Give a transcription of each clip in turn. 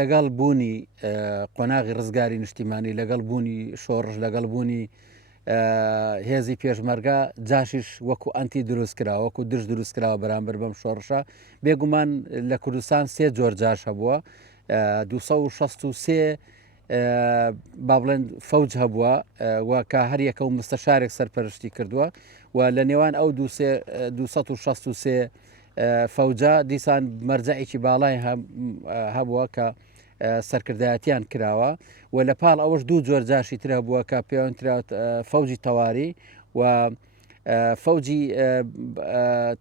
لەگەڵ بوونی قۆناغی ڕزگاری نیشتیمانی لەگەڵ بوونی شۆڕژ لەگەڵ بوونی هێزی پێشمەرگا جاشیش وەکو ئەنتی دروست کراوە وەکو دژ دروست کراوە بەرامبەر بەم شۆڕشە بێگومان لە کوردستان سێ جۆر جاش هەبووە 263 با بڵێن فەوج هەبووە کە هەر یەکە و مستەشارێک سەرپەرشتی کردووە و لە نێوان ئەو 263 فەوجا دیسان مەرجەعێکی باڵای هەبووە کە سەرکردایەتیان کراوە و لە پاڵ ئەوەش دوو جۆر جاشی تر هەبووە کە پێیان فەوجی تەواری و فەوجی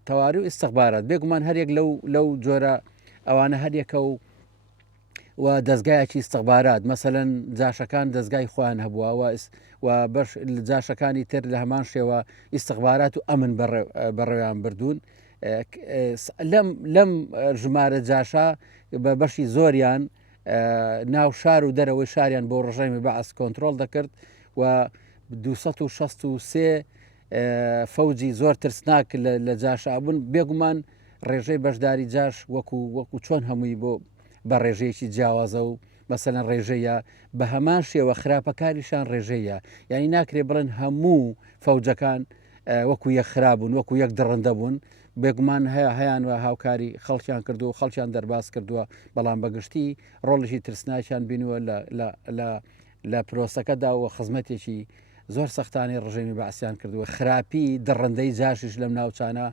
تەواری و ئیستەخبارات بێگومان هەرێک لەو جۆرە ئەوانە هەرێکە و دەستگایەکی ئیستەخبارات مەسەلەن جاشەکان دەستگای خۆیان هەبووە و بەش جاشەکانی تر لە هەمان شێوە ئیستەخبارات و ئەمن بەڕێویان بردوون لەم ژمارە جاشە بە بەشی زۆریان ناو شار و دەرەوەی شاریان بۆ ڕژەمی بەعس کۆنتترۆل دەکرد و 263 فەوجی زۆر ترسناک لە جاشابوون بێگومان ڕێژەی بەشداری جاش وەکو چۆن هەمووی بۆ بە ڕێژەیەکی جیاوازە و مەسەلەن ڕێژەیە بە هەمان شێوە خراپەکاریشان ڕێژەیە یعنی ناکرێ بڵێن هەموو فەوجەکان وەکو یەک خراببوون وەکو یەک دڕندە بوون بێگومان هەیان و هاوکاری خەڵکیان کردو و خەڵکیان دەرباز کردووە بەڵام بەگشتی ڕۆڵشی ترسناکیان بینوە لە پرۆسەکەدا و خزمەتێکی زۆر سەختانی ڕژێمی بەعسیان کردووە خراپی دڕندەی جاشیش لەم ناوچانە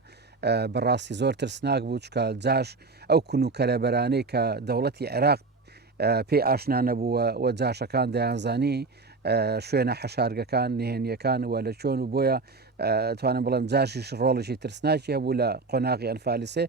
بەڕاستی زۆر ترسناک بوو چکە جاش ئەو کون و کەلەبەرانەی کە دەوڵەتی عێراق پێی ئاشنا نەبووە و جاشەکان دەیانزانی شوێنە حەشارگەکان نهێنیەکان و لە چۆن و بۆیە توانم بڵم جاشیش ڕۆڵێکی ترسناکی هەبوو لە قۆناغی ئەنفالیسێ